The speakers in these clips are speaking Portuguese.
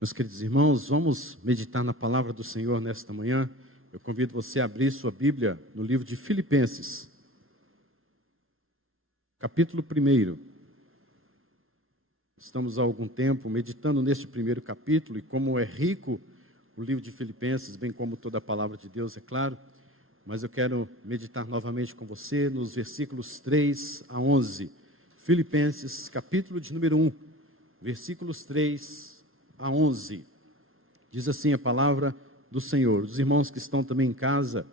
Meus queridos irmãos, vamos meditar na palavra do Senhor nesta manhã. Eu convido você a abrir sua Bíblia no livro de Filipenses, capítulo 1. Estamos há algum tempo meditando neste primeiro capítulo, e como é rico o livro de Filipenses, bem como toda a palavra de Deus, é claro, mas eu quero meditar novamente com você nos versículos 3 a 11. Filipenses, capítulo de número 1, versículos 3 a 11, diz assim a palavra do Senhor. Os irmãos que estão também em casa,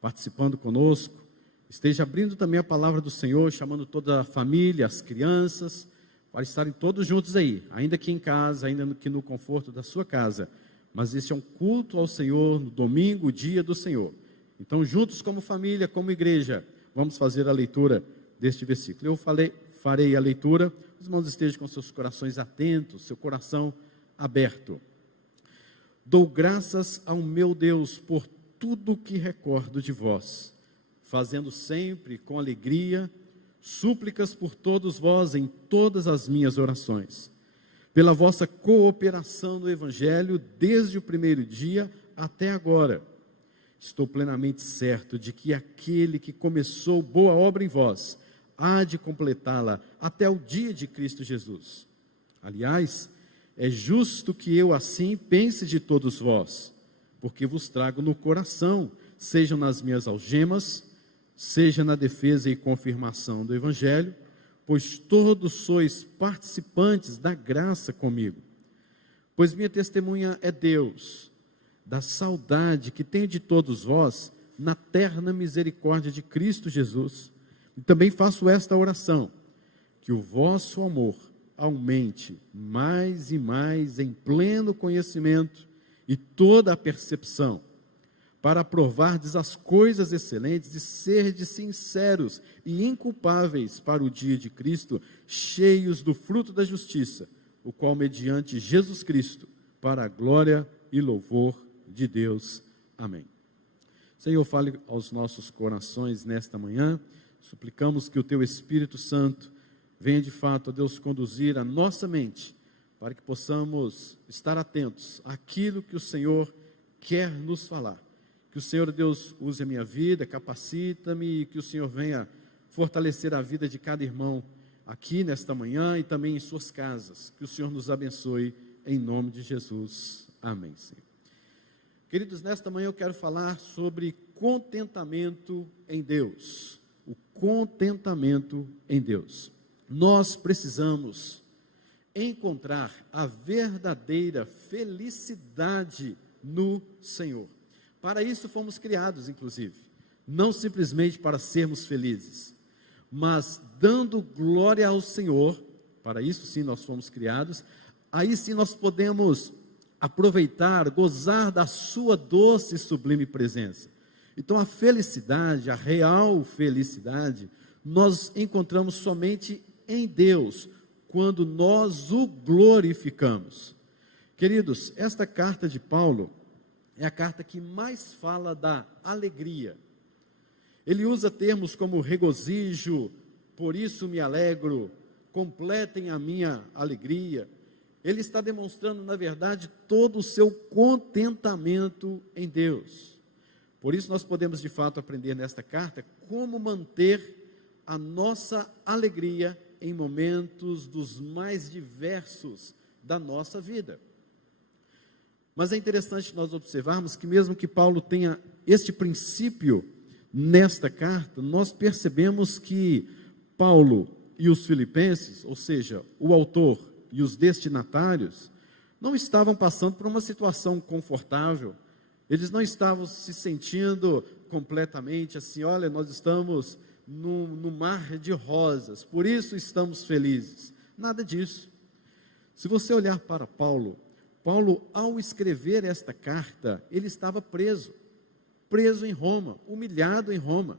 participando conosco, esteja abrindo também a palavra do Senhor, chamando toda a família, as crianças, para estarem todos juntos aí, ainda que em casa, ainda que no conforto da sua casa, mas este é um culto ao Senhor no domingo, o dia do Senhor. Então, juntos como família, como igreja, vamos fazer a leitura deste versículo. Eu farei a leitura, os irmãos estejam com seus corações atentos, seu coração aberto. Dou graças ao meu Deus por tudo que recordo de vós, fazendo sempre com alegria súplicas por todos vós em todas as minhas orações, pela vossa cooperação no Evangelho desde o primeiro dia até agora. Estou plenamente certo de que aquele que começou boa obra em vós há de completá-la até o dia de Cristo Jesus. Aliás, é justo que eu assim pense de todos vós, porque vos trago no coração, sejam nas minhas algemas, seja na defesa e confirmação do Evangelho, pois todos sois participantes da graça comigo. Pois minha testemunha é Deus, da saudade que tenho de todos vós, na terna misericórdia de Cristo Jesus. E também faço esta oração, que o vosso amor aumente mais e mais em pleno conhecimento e toda a percepção, para provardes as coisas excelentes e serdes sinceros e inculpáveis para o dia de Cristo, cheios do fruto da justiça, o qual mediante Jesus Cristo, para a glória e louvor de Deus. Amém. Senhor, fale aos nossos corações nesta manhã, suplicamos que o Teu Espírito Santo venha de fato, a Deus, conduzir a nossa mente, para que possamos estar atentos àquilo que o Senhor quer nos falar. Que o Senhor, Deus, use a minha vida, capacita-me, e que o Senhor venha fortalecer a vida de cada irmão aqui nesta manhã e também em suas casas. Que o Senhor nos abençoe, em nome de Jesus. Amém, Senhor. Queridos, nesta manhã eu quero falar sobre contentamento em Deus. O contentamento em Deus. Nós precisamos encontrar a verdadeira felicidade no Senhor. Para isso fomos criados, inclusive, não simplesmente para sermos felizes, mas dando glória ao Senhor. Para isso sim nós fomos criados. Aí sim nós podemos aproveitar, gozar da sua doce e sublime presença. Então a felicidade, a real felicidade, nós encontramos somente em Deus, quando nós o glorificamos. Queridos, esta carta de Paulo é a carta que mais fala da alegria. Ele usa termos como regozijo, por isso me alegro, completem a minha alegria. Ele está demonstrando, na verdade, todo o seu contentamento em Deus. Por isso nós podemos, de fato, aprender nesta carta como manter a nossa alegria em momentos dos mais diversos da nossa vida. Mas é interessante nós observarmos que mesmo que Paulo tenha este princípio nesta carta, nós percebemos que Paulo e os filipenses, ou seja, o autor e os destinatários, não estavam passando por uma situação confortável. Eles não estavam se sentindo completamente assim, olha, nós estamos no mar de rosas, por isso estamos felizes. Nada disso. Se você olhar para Paulo, ao escrever esta carta, ele estava preso em Roma, humilhado em Roma.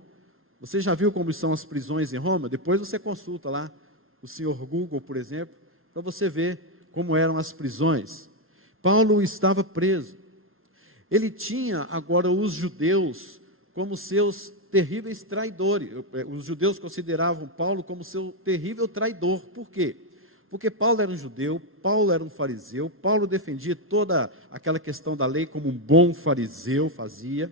Você já viu como são as prisões em Roma? Depois você consulta lá o senhor Google, por exemplo, para você ver como eram as prisões. Paulo estava preso. Ele tinha agora os judeus como seus terríveis traidores. Os judeus consideravam Paulo como seu terrível traidor. Por quê? Porque Paulo era um judeu, Paulo era um fariseu, Paulo defendia toda aquela questão da lei como um bom fariseu fazia,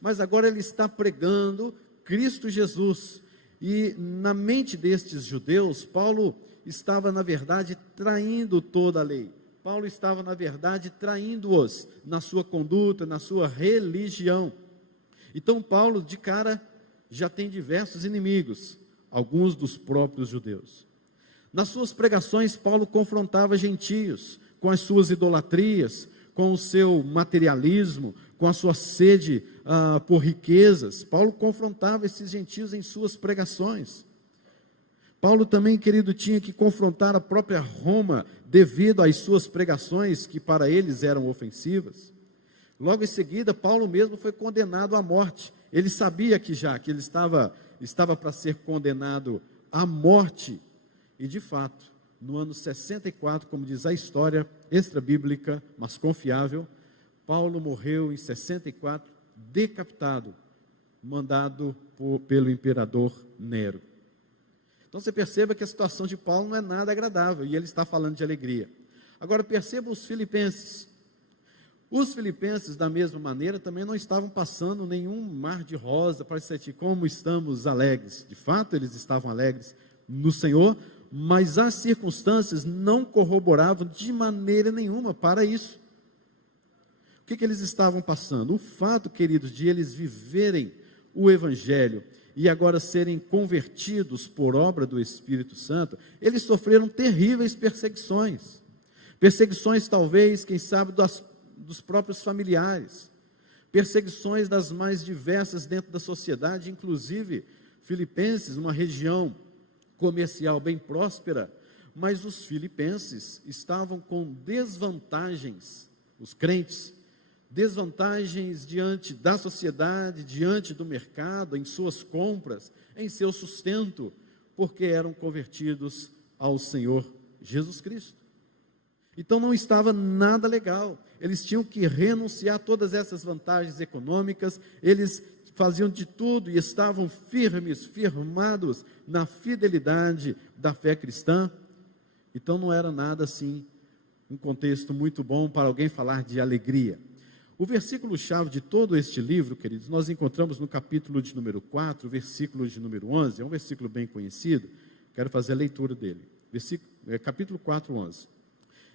mas agora ele está pregando Cristo Jesus, e na mente destes judeus, Paulo estava na verdade traindo toda a lei, Paulo estava na verdade traindo-os na sua conduta, na sua religião. Então Paulo de cara já tem diversos inimigos, alguns dos próprios judeus. Nas suas pregações, Paulo confrontava gentios com as suas idolatrias, com o seu materialismo, com a sua sede por riquezas. Paulo confrontava esses gentios em suas pregações. Paulo também, querido, tinha que confrontar a própria Roma devido às suas pregações que para eles eram ofensivas. Logo em seguida, Paulo mesmo foi condenado à morte. Ele sabia que ele estava para ser condenado à morte. E de fato, no ano 64, como diz a história extra-bíblica, mas confiável, Paulo morreu em 64, decapitado, mandado pelo imperador Nero. Então você perceba que a situação de Paulo não é nada agradável, e ele está falando de alegria. Agora perceba os filipenses. Os filipenses, da mesma maneira, também não estavam passando nenhum mar de rosa para sentir como estamos alegres. De fato, eles estavam alegres no Senhor, mas as circunstâncias não corroboravam de maneira nenhuma para isso. O que eles estavam passando? O fato, queridos, de eles viverem o Evangelho e agora serem convertidos por obra do Espírito Santo, eles sofreram terríveis perseguições. Perseguições, talvez, quem sabe, dos próprios familiares. Perseguições das mais diversas dentro da sociedade, inclusive Filipenses, uma região comercial bem próspera, mas os filipenses estavam com desvantagens, os crentes, desvantagens diante da sociedade, diante do mercado, em suas compras, em seu sustento, porque eram convertidos ao Senhor Jesus Cristo. Então não estava nada legal, eles tinham que renunciar a todas essas vantagens econômicas, eles faziam de tudo e estavam firmados na fidelidade da fé cristã. Então não era nada assim, um contexto muito bom para alguém falar de alegria. O versículo-chave de todo este livro, queridos, nós encontramos no capítulo de número 4, versículo de número 11, é um versículo bem conhecido, quero fazer a leitura dele, capítulo 4, 11.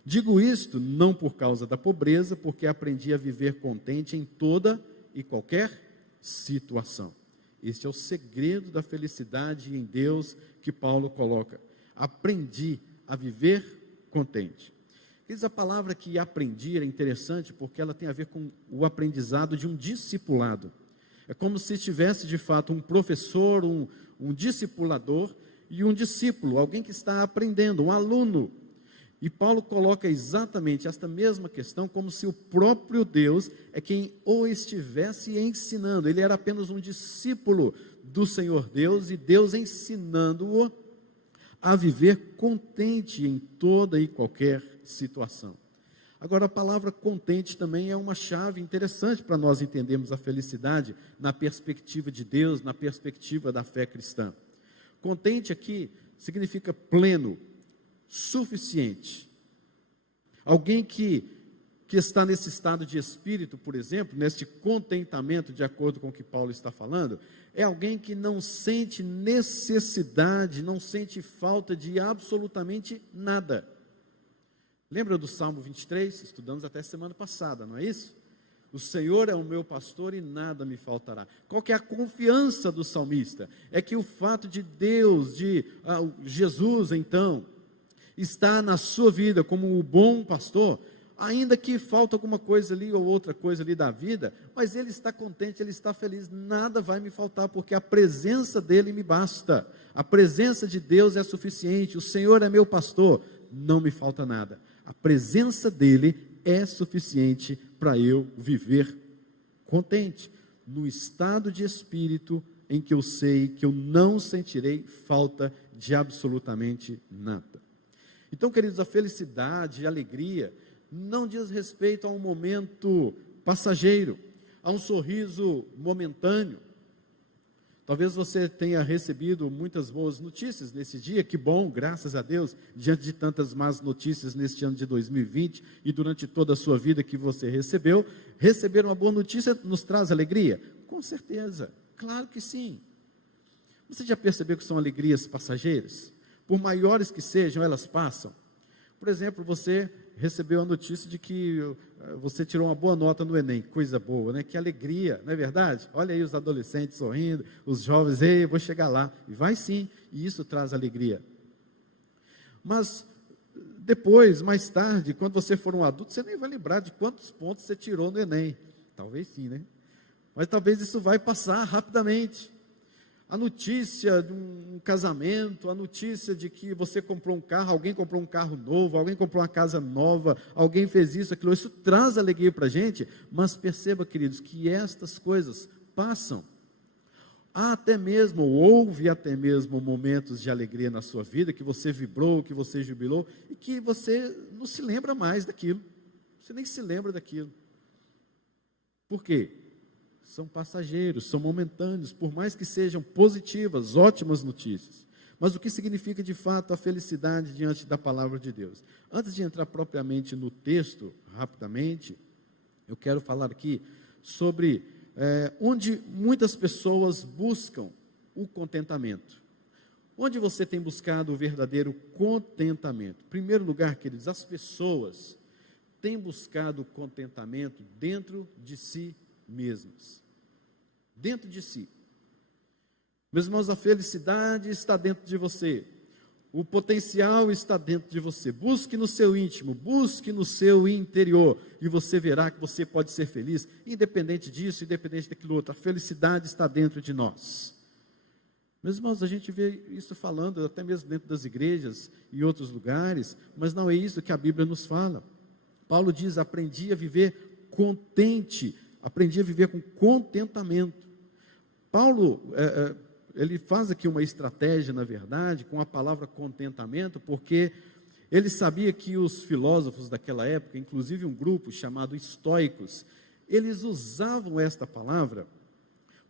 Digo isto não por causa da pobreza, porque aprendi a viver contente em toda e qualquer situação. Este é o segredo da felicidade em Deus que Paulo coloca. Aprendi a viver contente. Diz a palavra que aprendi é interessante porque ela tem a ver com o aprendizado de um discipulado. É como se tivesse de fato um professor, um discipulador e um discípulo, alguém que está aprendendo, um aluno. E Paulo coloca exatamente esta mesma questão como se o próprio Deus é quem o estivesse ensinando. Ele era apenas um discípulo do Senhor Deus e Deus ensinando-o a viver contente em toda e qualquer situação. Agora, a palavra contente também é uma chave interessante para nós entendermos a felicidade na perspectiva de Deus, na perspectiva da fé cristã. Contente aqui significa pleno, suficiente. Alguém que está nesse estado de espírito, por exemplo, nesse contentamento, de acordo com o que Paulo está falando, é alguém que não sente necessidade, não sente falta de absolutamente nada. Lembra do Salmo 23? Estudamos até semana passada, não é isso? O Senhor é o meu pastor e nada me faltará. Qual que é a confiança do salmista? É que o fato de Deus, Jesus então, está na sua vida como o bom pastor, ainda que falta alguma coisa ali ou outra coisa ali da vida, mas ele está contente, ele está feliz, nada vai me faltar, porque a presença dele me basta, a presença de Deus é suficiente, o Senhor é meu pastor, não me falta nada, a presença dele é suficiente para eu viver contente, no estado de espírito em que eu sei que eu não sentirei falta de absolutamente nada. Então, queridos, a felicidade, a alegria, não diz respeito a um momento passageiro, a um sorriso momentâneo. Talvez você tenha recebido muitas boas notícias nesse dia, que bom, graças a Deus, diante de tantas más notícias neste ano de 2020 e durante toda a sua vida que você recebeu. Receber uma boa notícia nos traz alegria? Com certeza, claro que sim. Você já percebeu que são alegrias passageiras? Por maiores que sejam, elas passam. Por exemplo, você recebeu a notícia de que você tirou uma boa nota no Enem, coisa boa, né? Que alegria, não é verdade? Olha aí os adolescentes sorrindo, os jovens, ei, eu vou chegar lá. E vai sim, e isso traz alegria. Mas depois, mais tarde, quando você for um adulto, você nem vai lembrar de quantos pontos você tirou no Enem. Talvez sim, né? Mas talvez isso vai passar rapidamente. A notícia de um casamento, a notícia de que você comprou um carro, alguém comprou um carro novo, alguém comprou uma casa nova, alguém fez isso, aquilo, isso traz alegria para a gente, mas perceba, queridos, que estas coisas passam. Houve até mesmo momentos de alegria na sua vida, que você vibrou, que você jubilou, e que você não se lembra mais daquilo, você nem se lembra daquilo. Por quê? São passageiros, são momentâneos, por mais que sejam positivas, ótimas notícias. Mas o que significa de fato a felicidade diante da palavra de Deus? Antes de entrar propriamente no texto, rapidamente, eu quero falar aqui sobre onde muitas pessoas buscam o contentamento. Onde você tem buscado o verdadeiro contentamento? Em primeiro lugar, queridos, as pessoas têm buscado o contentamento dentro de si mesmas, dentro de si. Meus irmãos, a felicidade está dentro de você, o potencial está dentro de você. Busque no seu íntimo, busque no seu interior, e você verá que você pode ser feliz, independente disso, independente daquilo outro. A felicidade está dentro de nós. Meus irmãos, a gente vê isso falando até mesmo dentro das igrejas e outros lugares, mas não é isso que a Bíblia nos fala. Paulo diz: aprendi a viver contente, aprendi a viver com contentamento. Paulo, ele faz aqui uma estratégia, na verdade, com a palavra contentamento, porque ele sabia que os filósofos daquela época, inclusive um grupo chamado estoicos, eles usavam esta palavra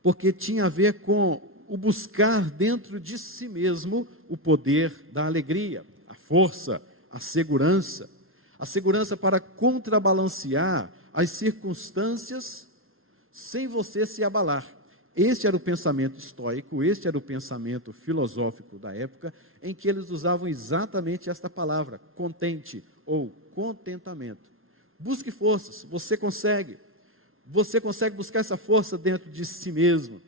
porque tinha a ver com o buscar dentro de si mesmo o poder da alegria, a força, a segurança para contrabalancear as circunstâncias sem você se abalar. Este era o pensamento estoico, este era o pensamento filosófico da época, em que eles usavam exatamente esta palavra, contente ou contentamento. Busque forças, você consegue buscar essa força dentro de si mesmo.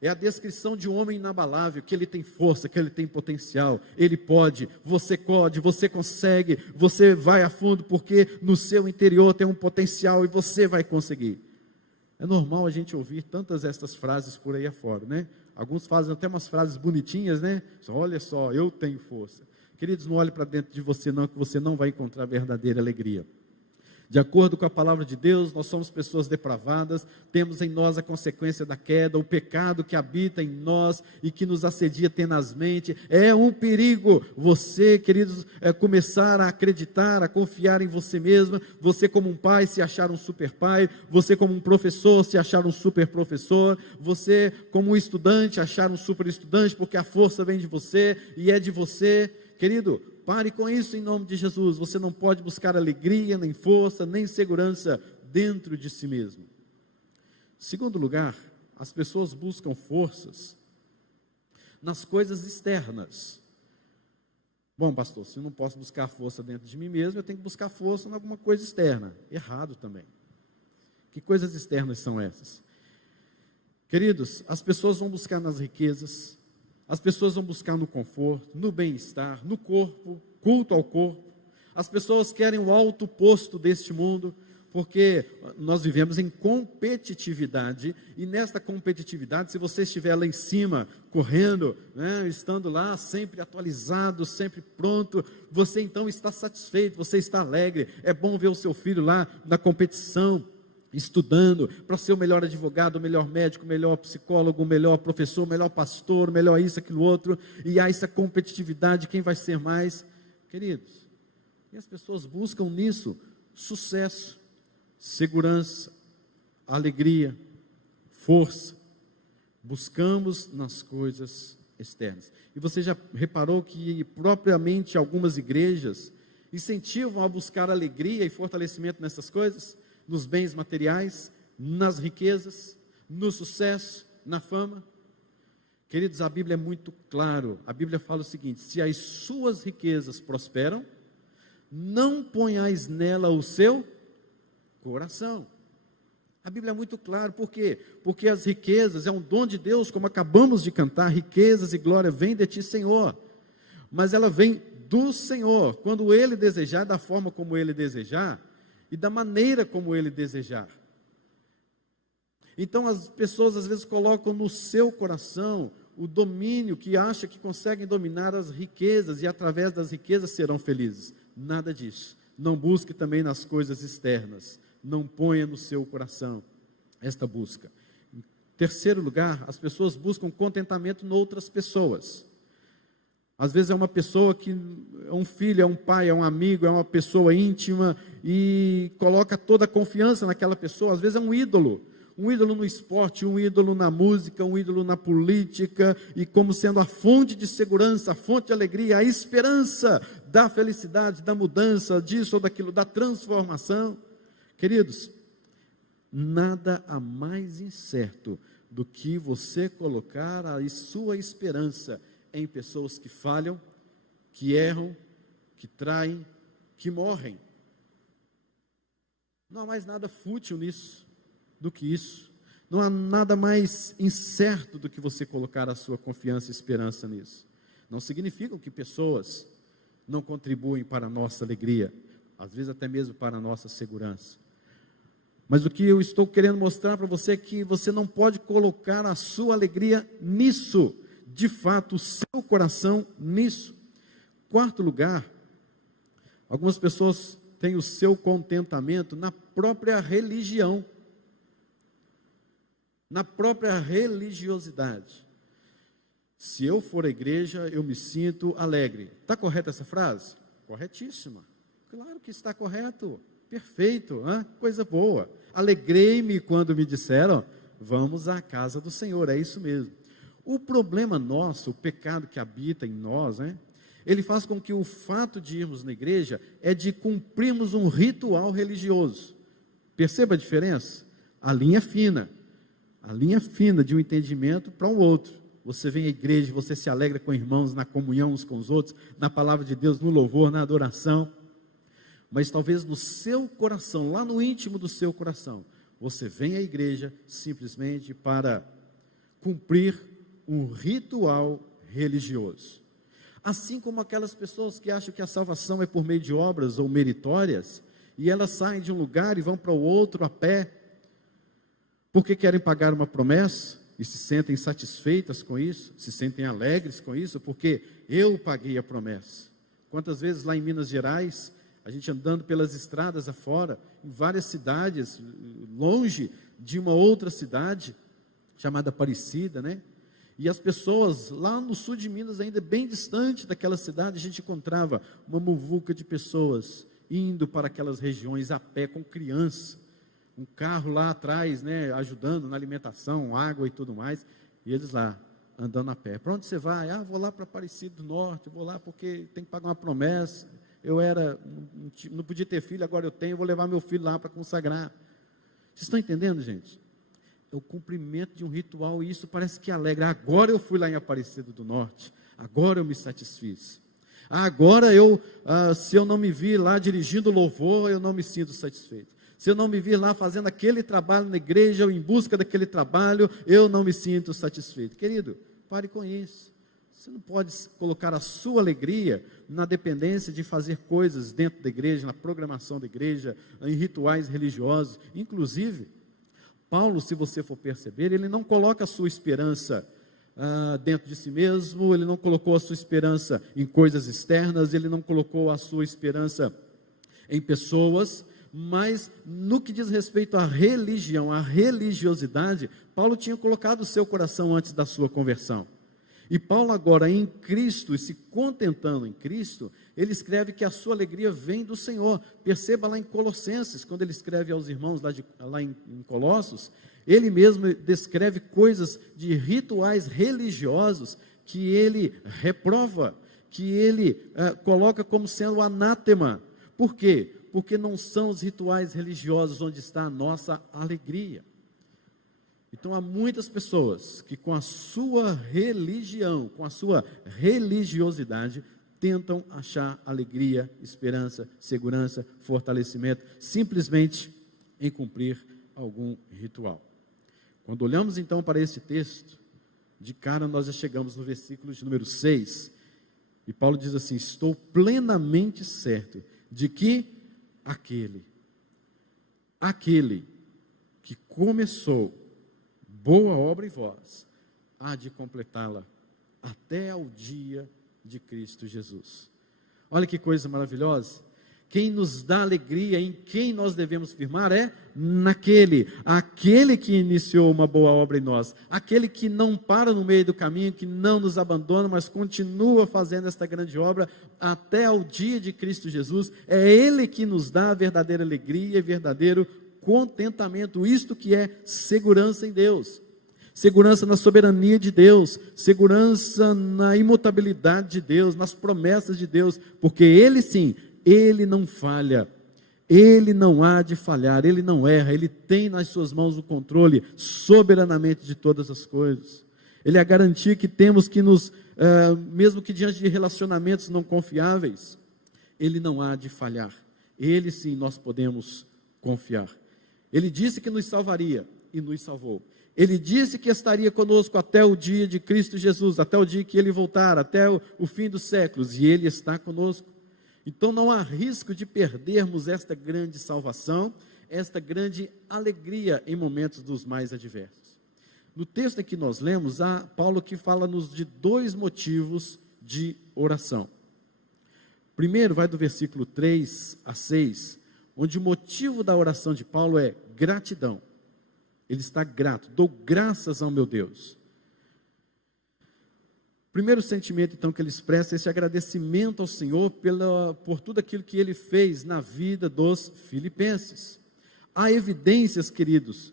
É a descrição de um homem inabalável, que ele tem força, que ele tem potencial, ele pode, você consegue, você vai a fundo, porque no seu interior tem um potencial e você vai conseguir. É normal a gente ouvir tantas estas frases por aí afora, né? Alguns fazem até umas frases bonitinhas, né? Olha só, eu tenho força. Queridos, não olhe para dentro de você não, que você não vai encontrar verdadeira alegria. De acordo com a palavra de Deus, nós somos pessoas depravadas, temos em nós a consequência da queda, o pecado que habita em nós e que nos assedia tenazmente. É um perigo você, queridos, começar a acreditar, a confiar em você mesmo, você como um pai se achar um super pai, você como um professor se achar um super professor, você como um estudante achar um super estudante, porque a força vem de você e é de você. Querido, pare com isso em nome de Jesus. Você não pode buscar alegria, nem força, nem segurança dentro de si mesmo. Segundo lugar, as pessoas buscam forças nas coisas externas. Bom, pastor, se eu não posso buscar força dentro de mim mesmo, eu tenho que buscar força em alguma coisa externa. Errado também. Que coisas externas são essas? Queridos, as pessoas vão buscar nas riquezas, as pessoas vão buscar no conforto, no bem-estar, no corpo, culto ao corpo. As pessoas querem o alto posto deste mundo, porque nós vivemos em competitividade, e nesta competitividade, se você estiver lá em cima, correndo, né, estando lá, sempre atualizado, sempre pronto, você então está satisfeito, você está alegre. É bom ver o seu filho lá na competição, estudando para ser o melhor advogado, o melhor médico, o melhor psicólogo, o melhor professor, o melhor pastor, o melhor isso, aquilo outro, e há essa competitividade, quem vai ser mais, queridos, e as pessoas buscam nisso sucesso, segurança, alegria, força, buscamos nas coisas externas. E você já reparou que propriamente algumas igrejas incentivam a buscar alegria e fortalecimento nessas coisas? Nos bens materiais, nas riquezas, no sucesso, na fama? Queridos, a Bíblia é muito claro. A Bíblia fala o seguinte: se as suas riquezas prosperam, não ponhais nela o seu coração. A Bíblia é muito clara. Por quê? Porque as riquezas é um dom de Deus, como acabamos de cantar. Riquezas e glória vêm de ti, Senhor. Mas ela vem do Senhor, quando Ele desejar, da forma como Ele desejar e da maneira como Ele desejar. Então as pessoas às vezes colocam no seu coração o domínio, que acha que conseguem dominar as riquezas e através das riquezas serão felizes. Nada disso. Não busque também nas coisas externas. Não ponha no seu coração esta busca. Em terceiro lugar, as pessoas buscam contentamento em outras pessoas. Às vezes é uma pessoa que é um filho, é um pai, é um amigo, é uma pessoa íntima e coloca toda a confiança naquela pessoa. Às vezes é um ídolo no esporte, um ídolo na música, um ídolo na política, e como sendo a fonte de segurança, a fonte de alegria, a esperança da felicidade, da mudança, disso ou daquilo, da transformação. Queridos, nada há mais incerto do que você colocar a sua esperança em pessoas que falham, que erram, que traem, que morrem. Não há mais nada fútil nisso do que isso. Não há nada mais incerto do que você colocar a sua confiança e esperança nisso. Não significa que pessoas não contribuem para a nossa alegria, às vezes até mesmo para a nossa segurança. Mas o que eu estou querendo mostrar para você é que você não pode colocar a sua alegria nisso, de fato, o seu coração nisso. Quarto lugar, algumas pessoas têm o seu contentamento na própria religião, na própria religiosidade. Se eu for à igreja, eu me sinto alegre. Está correta essa frase? Corretíssima. Claro que está correto. Perfeito, hein? Coisa boa. Alegrei-me quando me disseram, vamos à casa do Senhor. É isso mesmo. O problema nosso, o pecado que habita em nós, né? Ele faz com que o fato de irmos na igreja é de cumprirmos um ritual religioso. Perceba a diferença? A linha fina de um entendimento para o outro. Você vem à igreja, você se alegra com irmãos, na comunhão uns com os outros, na palavra de Deus, no louvor, na adoração. Mas talvez no seu coração, lá no íntimo do seu coração, você vem à igreja simplesmente para cumprir um ritual religioso. Assim como aquelas pessoas que acham que a salvação é por meio de obras ou meritórias, e elas saem de um lugar e vão para o outro a pé, porque querem pagar uma promessa e se sentem satisfeitas com isso, se sentem alegres com isso, porque eu paguei a promessa. Quantas vezes lá em Minas Gerais, a gente andando pelas estradas afora, em várias cidades, longe de uma outra cidade, chamada Aparecida, né? E as pessoas lá no sul de Minas, ainda bem distante daquela cidade, a gente encontrava uma muvuca de pessoas indo para aquelas regiões a pé com criança, um carro lá atrás, né, ajudando na alimentação, água e tudo mais, e eles lá, andando a pé. Para onde você vai? Vou lá para Aparecida do Norte, vou lá porque tem que pagar uma promessa, não podia ter filho, agora eu tenho, vou levar meu filho lá para consagrar. Vocês estão entendendo, gente? É o cumprimento de um ritual, e isso parece que alegra. Agora eu fui lá em Aparecida do Norte, agora eu me satisfiz. Agora se eu não me vir lá dirigindo louvor, eu não me sinto satisfeito. Se eu não me vir lá fazendo aquele trabalho na igreja, ou em busca daquele trabalho, eu não me sinto satisfeito. Querido, pare com isso. Você não pode colocar a sua alegria na dependência de fazer coisas dentro da igreja, na programação da igreja, em rituais religiosos. Inclusive, Paulo, se você for perceber, ele não coloca a sua esperança dentro de si mesmo, ele não colocou a sua esperança em coisas externas, ele não colocou a sua esperança em pessoas, mas no que diz respeito à religião, à religiosidade, Paulo tinha colocado o seu coração antes da sua conversão. E Paulo agora em Cristo, e se contentando em Cristo, ele escreve que a sua alegria vem do Senhor. Perceba lá em Colossenses, quando ele escreve aos irmãos lá em Colossos, Ele mesmo descreve coisas de rituais religiosos que ele reprova, que ele coloca como sendo anátema. Por quê? Porque não são os rituais religiosos onde está a nossa alegria. Então há muitas pessoas que com a sua religião, com a sua religiosidade, tentam achar alegria, esperança, segurança, fortalecimento, simplesmente em cumprir algum ritual. Quando olhamos então para esse texto, de cara nós já chegamos no versículo de número 6, e Paulo diz assim: estou plenamente certo de que aquele que começou boa obra em vós, há de completá-la até ao dia de Cristo Jesus. Olha que coisa maravilhosa. Quem nos dá alegria, em quem nós devemos firmar é aquele que iniciou uma boa obra em nós, aquele que não para no meio do caminho, que não nos abandona, mas continua fazendo esta grande obra até ao dia de Cristo Jesus. É Ele que nos dá a verdadeira alegria e verdadeiro contentamento, isto que é segurança em Deus, segurança na soberania de Deus, segurança na imutabilidade de Deus, nas promessas de Deus, porque Ele sim, Ele não falha, Ele não há de falhar, Ele não erra, Ele tem nas suas mãos o controle soberanamente de todas as coisas. Ele é a garantia que temos que mesmo que diante de relacionamentos não confiáveis, Ele não há de falhar, Ele sim nós podemos confiar. Ele disse que nos salvaria e nos salvou. Ele disse que estaria conosco até o dia de Cristo Jesus, até o dia que Ele voltar, até o fim dos séculos, e Ele está conosco. Então não há risco de perdermos esta grande salvação, esta grande alegria em momentos dos mais adversos. No texto que nós lemos, há Paulo que fala-nos de dois motivos de oração. Primeiro vai do versículo 3 a 6, onde o motivo da oração de Paulo é gratidão. Ele está grato, dou graças ao meu Deus. O primeiro sentimento então que ele expressa é esse agradecimento ao Senhor por tudo aquilo que Ele fez na vida dos filipenses. Há evidências, queridos,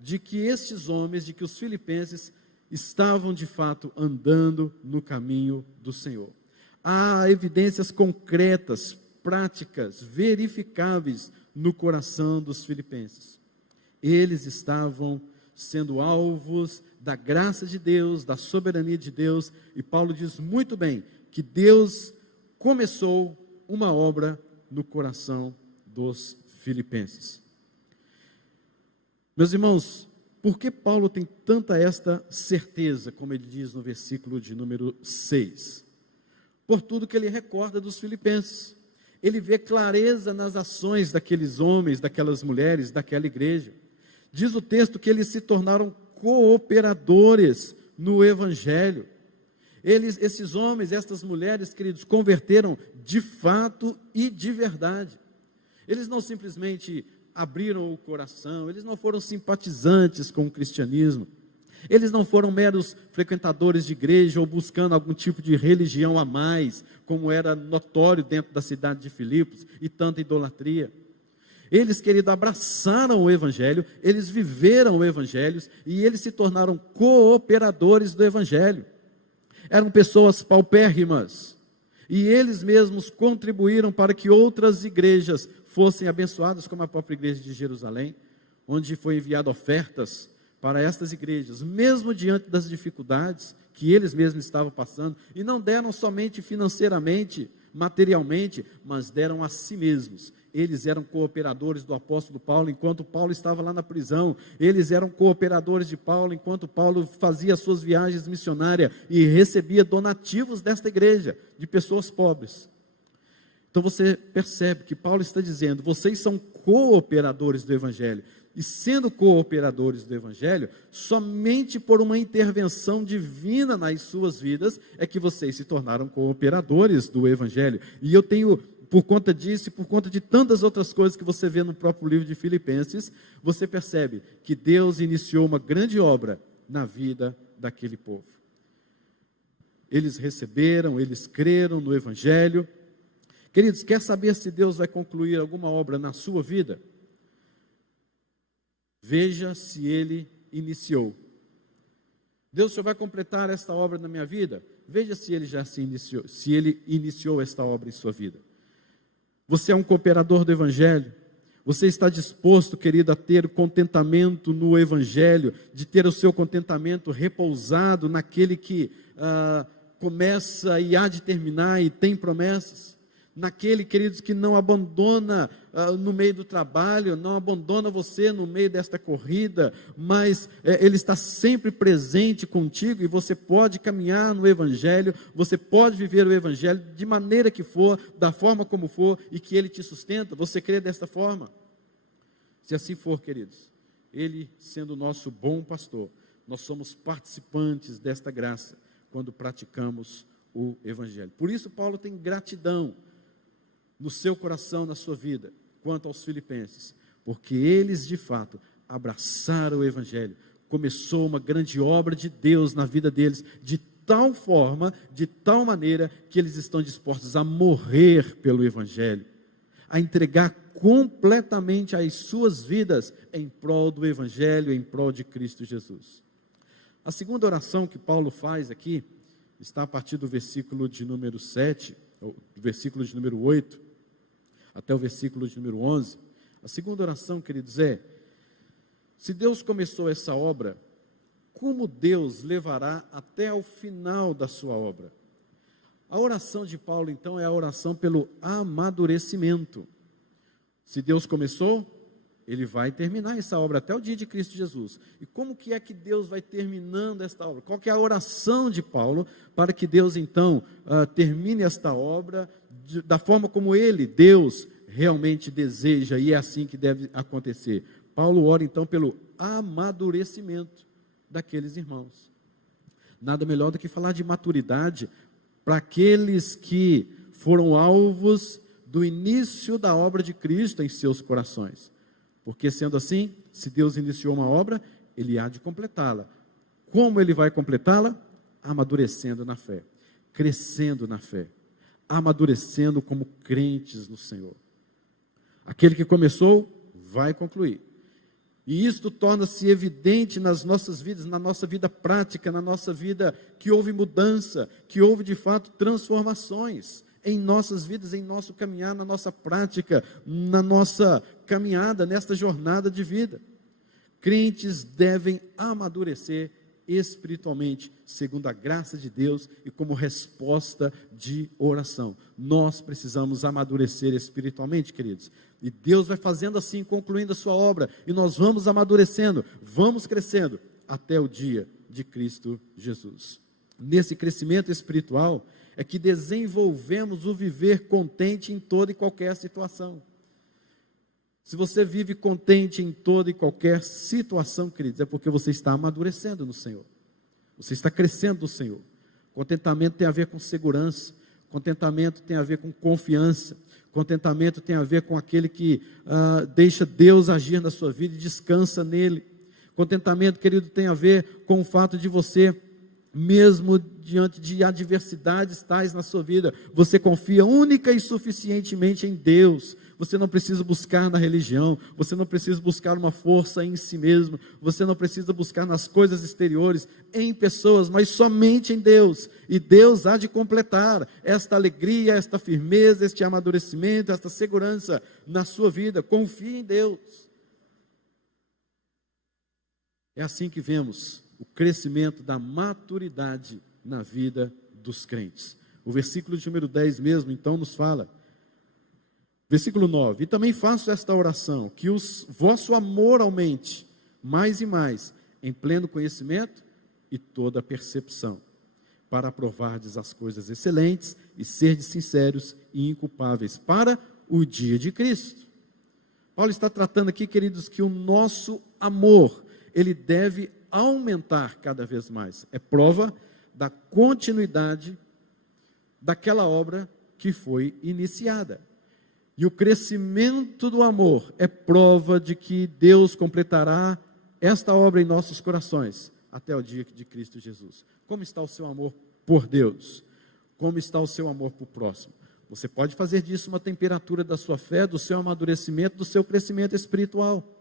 de que estes homens, de que os filipenses estavam de fato andando no caminho do Senhor. Há evidências concretas, práticas, verificáveis no coração dos filipenses. Eles estavam sendo alvos da graça de Deus, da soberania de Deus, e Paulo diz muito bem que Deus começou uma obra no coração dos filipenses. Meus irmãos, por que Paulo tem tanta esta certeza, como ele diz no versículo de número 6? Por tudo que ele recorda dos filipenses. Ele vê clareza nas ações daqueles homens, daquelas mulheres, daquela igreja. Diz o texto que eles se tornaram cooperadores no Evangelho. Esses homens, estas mulheres, queridos, converteram de fato e de verdade. Eles não simplesmente abriram o coração, eles não foram simpatizantes com o cristianismo, eles não foram meros frequentadores de igreja ou buscando algum tipo de religião a mais, como era notório dentro da cidade de Filipos, e tanta idolatria. Eles, querido, abraçaram o Evangelho, eles viveram o Evangelho, e eles se tornaram cooperadores do Evangelho. Eram pessoas paupérrimas, e eles mesmos contribuíram para que outras igrejas fossem abençoadas, como a própria igreja de Jerusalém, onde foi enviado ofertas para estas igrejas, mesmo diante das dificuldades que eles mesmos estavam passando, e não deram somente financeiramente, materialmente, mas deram a si mesmos. Eles eram cooperadores do apóstolo Paulo, enquanto Paulo estava lá na prisão. Eles eram cooperadores de Paulo, enquanto Paulo fazia as suas viagens missionárias e recebia donativos desta igreja, de pessoas pobres. Então você percebe que Paulo está dizendo, vocês são cooperadores do Evangelho. E sendo cooperadores do Evangelho, somente por uma intervenção divina nas suas vidas, é que vocês se tornaram cooperadores do Evangelho. E eu tenho, por conta disso e por conta de tantas outras coisas que você vê no próprio livro de Filipenses, você percebe que Deus iniciou uma grande obra na vida daquele povo. Eles receberam, eles creram no Evangelho. Queridos, quer saber se Deus vai concluir alguma obra na sua vida? Veja se Ele iniciou. Deus, o Senhor vai completar esta obra na minha vida? Veja se Ele já se iniciou, se Ele iniciou esta obra em sua vida. Você é um cooperador do Evangelho? Você está disposto, querido, a ter contentamento no Evangelho, de ter o seu contentamento repousado naquele que começa e há de terminar e tem promessas? Naquele, queridos, que não abandona no meio do trabalho, não abandona você no meio desta corrida, mas Ele está sempre presente contigo e você pode caminhar no Evangelho, você pode viver o Evangelho de maneira que for, da forma como for, e que Ele te sustenta. Você crê desta forma? Se assim for, queridos, Ele sendo o nosso bom pastor, nós somos participantes desta graça, quando praticamos o Evangelho. Por isso Paulo tem gratidão no seu coração, na sua vida, quanto aos filipenses, porque eles de fato abraçaram o Evangelho. Começou uma grande obra de Deus na vida deles, de tal forma, de tal maneira, que eles estão dispostos a morrer pelo Evangelho, a entregar completamente as suas vidas em prol do Evangelho, em prol de Cristo Jesus. A segunda oração que Paulo faz aqui, está a partir do versículo de número 7, ou do versículo de número 8, até o versículo de número 11, a segunda oração, queridos, se Deus começou essa obra, como Deus levará até ao final da sua obra? A oração de Paulo, então, é a oração pelo amadurecimento. Se Deus começou, Ele vai terminar essa obra até o dia de Cristo Jesus. E como que é que Deus vai terminando esta obra? Qual que é a oração de Paulo para que Deus, então, termine esta obra da forma como Ele, Deus, realmente deseja, e é assim que deve acontecer? Paulo ora, então, pelo amadurecimento daqueles irmãos. Nada melhor do que falar de maturidade para aqueles que foram alvos do início da obra de Cristo em seus corações. Porque, sendo assim, se Deus iniciou uma obra, Ele há de completá-la. Como Ele vai completá-la? Amadurecendo na fé, crescendo na fé, amadurecendo como crentes no Senhor. Aquele que começou, vai concluir. E isto torna-se evidente nas nossas vidas, na nossa vida prática, na nossa vida que houve mudança, que houve de fato transformações em nossas vidas, em nosso caminhar, na nossa prática, na nossa caminhada, nesta jornada de vida. Crentes devem amadurecer espiritualmente, segundo a graça de Deus e como resposta de oração. Nós precisamos amadurecer espiritualmente, queridos. E Deus vai fazendo assim, concluindo a sua obra, e nós vamos amadurecendo, vamos crescendo, até o dia de Cristo Jesus. Nesse crescimento espiritual, é que desenvolvemos o viver contente em toda e qualquer situação. Se você vive contente em toda e qualquer situação, queridos, é porque você está amadurecendo no Senhor. Você está crescendo no Senhor. Contentamento tem a ver com segurança. Contentamento tem a ver com confiança. Contentamento tem a ver com aquele que deixa Deus agir na sua vida e descansa nele. Contentamento, querido, tem a ver com o fato de você, mesmo diante de adversidades tais na sua vida, você confia única e suficientemente em Deus. Você não precisa buscar na religião, você não precisa buscar uma força em si mesmo, você não precisa buscar nas coisas exteriores, em pessoas, mas somente em Deus. E Deus há de completar esta alegria, esta firmeza, este amadurecimento, esta segurança na sua vida. Confie em Deus. É assim que vemos o crescimento da maturidade na vida dos crentes. O versículo de número 10 mesmo, então, nos fala, versículo 9, e também faço esta oração, que o vosso amor aumente mais e mais, em pleno conhecimento e toda percepção, para aprovardes as coisas excelentes e serdes sinceros e inculpáveis para o dia de Cristo. Paulo está tratando aqui, queridos, que o nosso amor, ele deve aumentar cada vez mais. É prova da continuidade daquela obra que foi iniciada. E o crescimento do amor é prova de que Deus completará esta obra em nossos corações até o dia de Cristo Jesus. Como está o seu amor por Deus? Como está o seu amor por próximo? Você pode fazer disso uma temperatura da sua fé, do seu amadurecimento, do seu crescimento espiritual.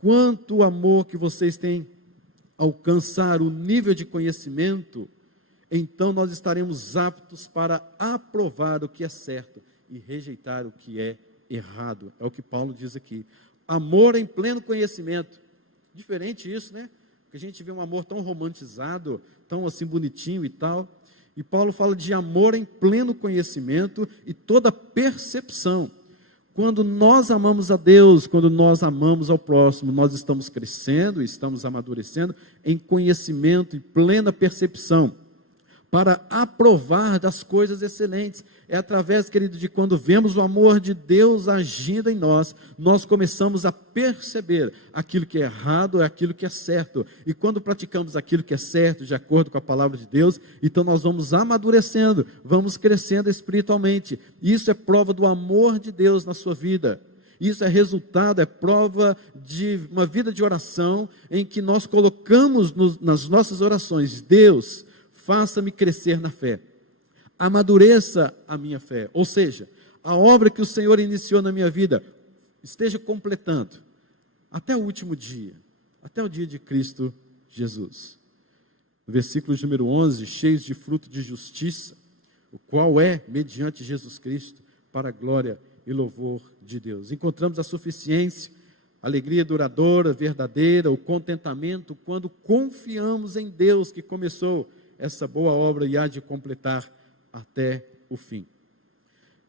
quanto amor que vocês têm alcançar o nível de conhecimento, então nós estaremos aptos para aprovar o que é certo e rejeitar o que é errado. É o que Paulo diz aqui. Amor em pleno conhecimento. Diferente isso, né? Porque a gente vê um amor tão romantizado, tão assim bonitinho e tal. E Paulo fala de amor em pleno conhecimento e toda percepção. Quando nós amamos a Deus, quando nós amamos ao próximo, nós estamos crescendo, estamos amadurecendo em conhecimento e plena percepção, para aprovar das coisas excelentes. É através, querido, de quando vemos o amor de Deus agindo em nós, nós começamos a perceber aquilo que é errado, aquilo que é certo. E quando praticamos aquilo que é certo, de acordo com a palavra de Deus, então nós vamos amadurecendo, vamos crescendo espiritualmente. Isso é prova do amor de Deus na sua vida. Isso é resultado, é prova de uma vida de oração, em que nós colocamos nas nossas orações: Deus, faça-me crescer na fé, amadureça a minha fé, ou seja, a obra que o Senhor iniciou na minha vida, esteja completando, até o último dia, até o dia de Cristo Jesus. No versículo número 11, cheios de fruto de justiça, o qual é, mediante Jesus Cristo, para a glória e louvor de Deus. Encontramos a suficiência, a alegria duradoura, verdadeira, o contentamento, quando confiamos em Deus que começou essa boa obra e há de completar até o fim.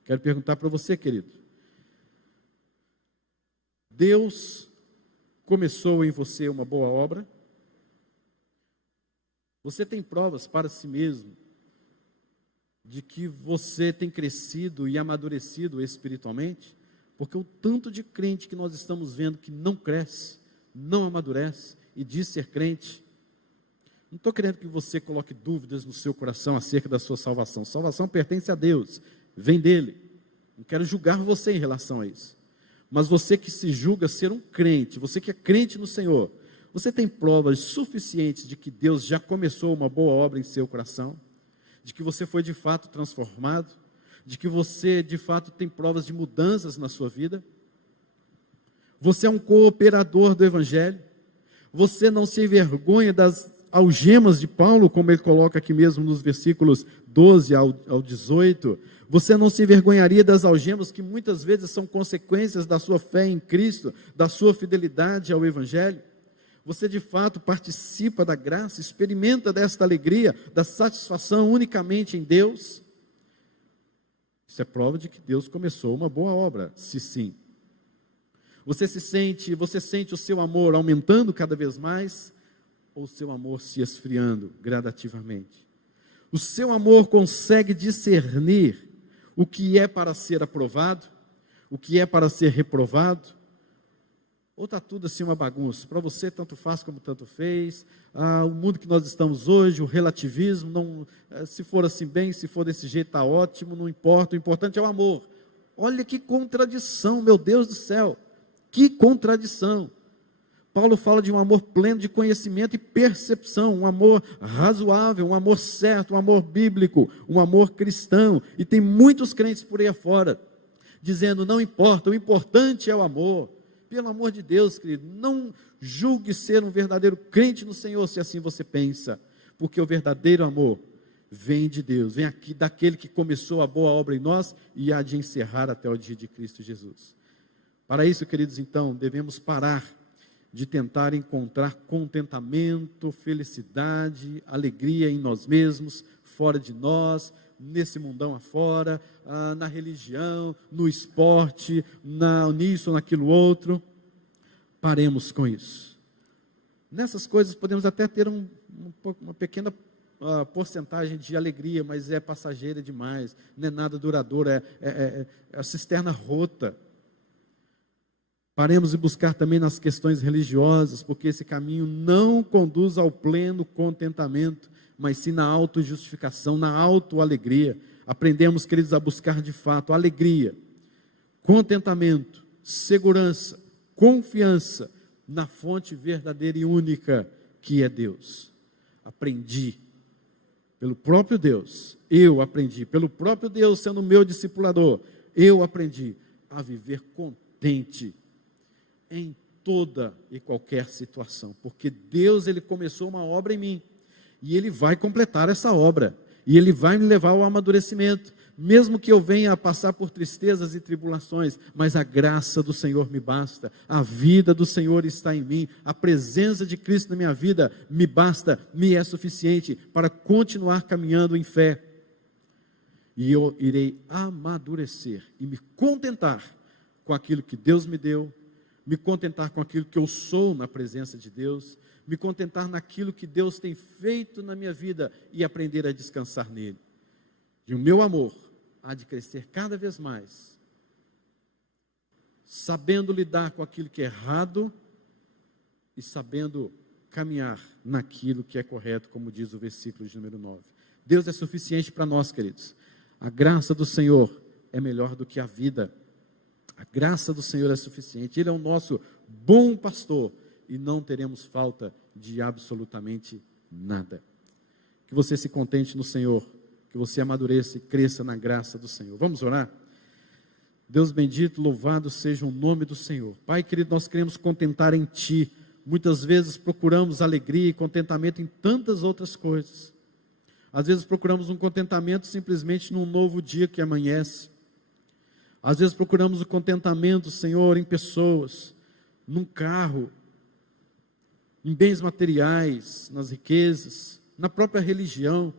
Quero perguntar para você, querido. Deus começou em você uma boa obra? Você tem provas para si mesmo de que você tem crescido e amadurecido espiritualmente? Porque o tanto de crente que nós estamos vendo que não cresce, não amadurece e diz ser crente. Não estou querendo que você coloque dúvidas no seu coração acerca da sua salvação. Salvação pertence a Deus, vem dele. Não quero julgar você em relação a isso. Mas você que se julga ser um crente, você que é crente no Senhor, você tem provas suficientes de que Deus já começou uma boa obra em seu coração? De que você foi de fato transformado? De que você de fato tem provas de mudanças na sua vida? Você é um cooperador do Evangelho? Você não se envergonha das algemas de Paulo, como ele coloca aqui mesmo nos versículos 12 ao 18, você não se envergonharia das algemas que muitas vezes são consequências da sua fé em Cristo, da sua fidelidade ao Evangelho? Você de fato participa da graça, experimenta desta alegria, da satisfação unicamente em Deus? Isso é prova de que Deus começou uma boa obra, se sim. Você sente o seu amor aumentando cada vez mais, ou o seu amor se esfriando gradativamente? O seu amor consegue discernir o que é para ser aprovado, o que é para ser reprovado? Ou está tudo assim uma bagunça? Para você tanto faz como tanto fez, o mundo que nós estamos hoje, o relativismo, não, se for assim bem, se for desse jeito está ótimo, não importa, o importante é o amor. Olha que contradição, meu Deus do céu, que contradição. Paulo fala de um amor pleno de conhecimento e percepção, um amor razoável, um amor certo, um amor bíblico, um amor cristão. E tem muitos crentes por aí afora, dizendo: não importa, o importante é o amor. Pelo amor de Deus, querido, não julgue ser um verdadeiro crente no Senhor, se assim você pensa, porque o verdadeiro amor vem de Deus, vem aqui daquele que começou a boa obra em nós e há de encerrar até o dia de Cristo Jesus. Para isso, queridos, então, devemos parar de tentar encontrar contentamento, felicidade, alegria em nós mesmos, fora de nós, nesse mundão afora, na religião, no esporte, nisso ou naquilo outro. Paremos com isso. Nessas coisas podemos até ter uma pequena porcentagem de alegria, mas é passageira demais, não é nada duradouro, é a cisterna rota. Paremos de buscar também nas questões religiosas, porque esse caminho não conduz ao pleno contentamento, mas sim na autojustificação, na autoalegria. Aprendemos, queridos, a buscar de fato alegria, contentamento, segurança, confiança na fonte verdadeira e única que é Deus. Aprendi pelo próprio Deus, eu aprendi, pelo próprio Deus sendo meu discipulador, eu aprendi a viver contente em toda e qualquer situação, porque Deus, Ele começou uma obra em mim, e Ele vai completar essa obra, e Ele vai me levar ao amadurecimento, mesmo que eu venha a passar por tristezas e tribulações, mas a graça do Senhor me basta, a vida do Senhor está em mim, a presença de Cristo na minha vida me basta, me é suficiente para continuar caminhando em fé, e eu irei amadurecer e me contentar com aquilo que Deus me deu, me contentar com aquilo que eu sou na presença de Deus, me contentar naquilo que Deus tem feito na minha vida e aprender a descansar nele. E o meu amor há de crescer cada vez mais, sabendo lidar com aquilo que é errado e sabendo caminhar naquilo que é correto, como diz o versículo de número 9. Deus é suficiente para nós, queridos. A graça do Senhor é melhor do que a vida. A graça do Senhor é suficiente. Ele é o nosso bom pastor e não teremos falta de absolutamente nada. Que você se contente no Senhor, que você amadureça e cresça na graça do Senhor. Vamos orar? Deus bendito, louvado seja o nome do Senhor. Pai querido, nós queremos contentar em Ti. Muitas vezes procuramos alegria e contentamento em tantas outras coisas. Às vezes procuramos um contentamento simplesmente num novo dia que amanhece. Às vezes procuramos o contentamento, Senhor, em pessoas, num carro, em bens materiais, nas riquezas, na própria religião.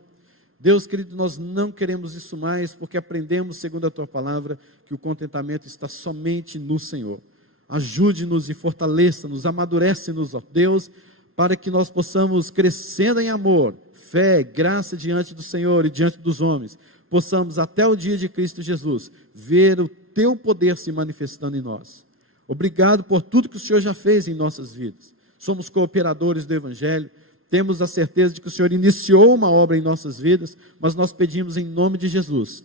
Deus querido, nós não queremos isso mais, porque aprendemos, segundo a Tua palavra, que o contentamento está somente no Senhor. Ajude-nos e fortaleça-nos, amadurece-nos, ó Deus, para que nós possamos, crescendo em amor, fé, graça diante do Senhor e diante dos homens, possamos até o dia de Cristo Jesus, ver o Teu poder se manifestando em nós. Obrigado por tudo que o Senhor já fez em nossas vidas. Somos cooperadores do Evangelho, temos a certeza de que o Senhor iniciou uma obra em nossas vidas, mas nós pedimos em nome de Jesus,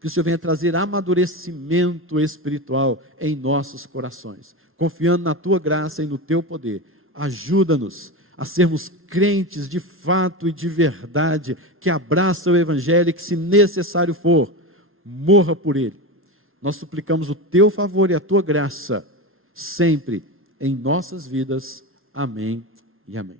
que o Senhor venha trazer amadurecimento espiritual em nossos corações, confiando na Tua graça e no Teu poder. Ajuda-nos a sermos crentes de fato e de verdade, que abraça o Evangelho e que, se necessário for, morra por ele. Nós suplicamos o Teu favor e a Tua graça, sempre em nossas vidas. Amém e amém.